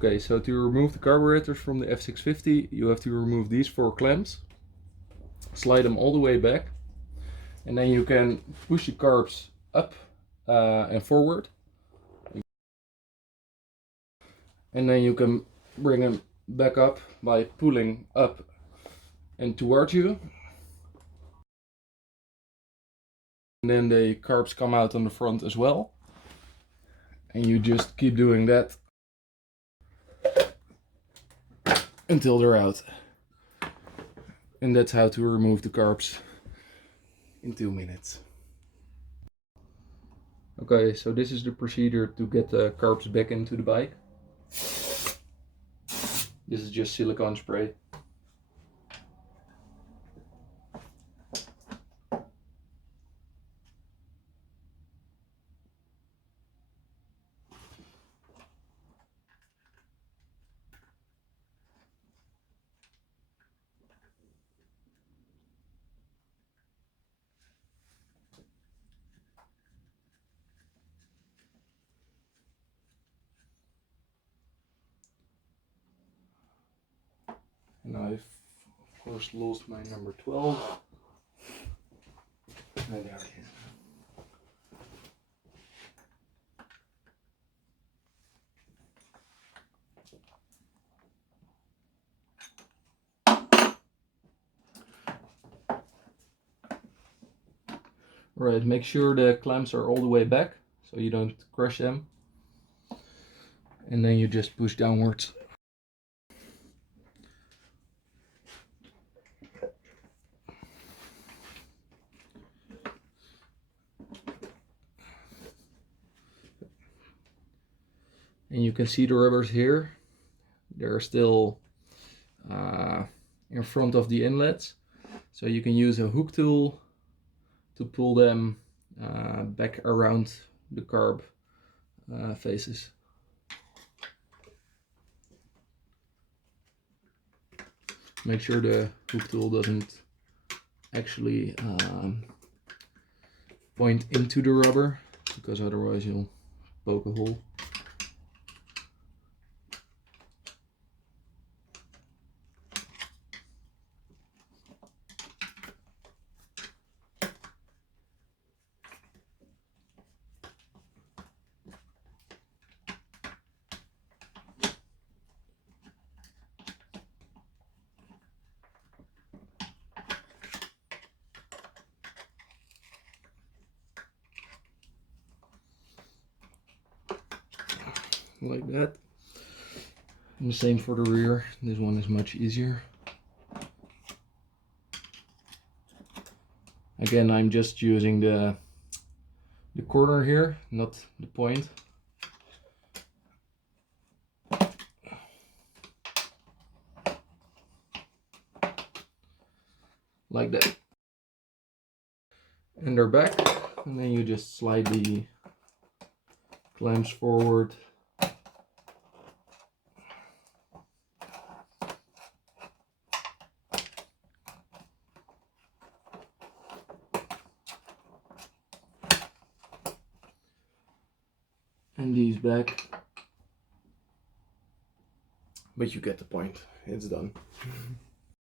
Okay, so to remove the carburetors from the F650, you have to remove these 4 clamps, slide them all the way back, and then you can push the carbs up and forward. And then you can bring them back up by pulling up and towards you. And then the carbs come out on the front as well. And you just keep doing that until they're out. And that's how to remove the carbs in 2 minutes. Okay, so this is the procedure to get the carbs back into the bike. This is just silicone spray. And I've of course lost my number 12. And there it is. Right, make sure the clamps are all the way back so you don't crush them. And then you just push downwards. And you can see the rubbers here. They're still in front of the inlets. So you can use a hook tool to pull them back around the carb faces. Make sure the hook tool doesn't actually point into the rubber, because otherwise you'll poke a hole. Like that. And the same for the rear. This one is much easier. Again, I'm just using the corner here, not the point. Like that. And they're back. And then you just slide the clamps forward. And these back. But you get the point. It's done.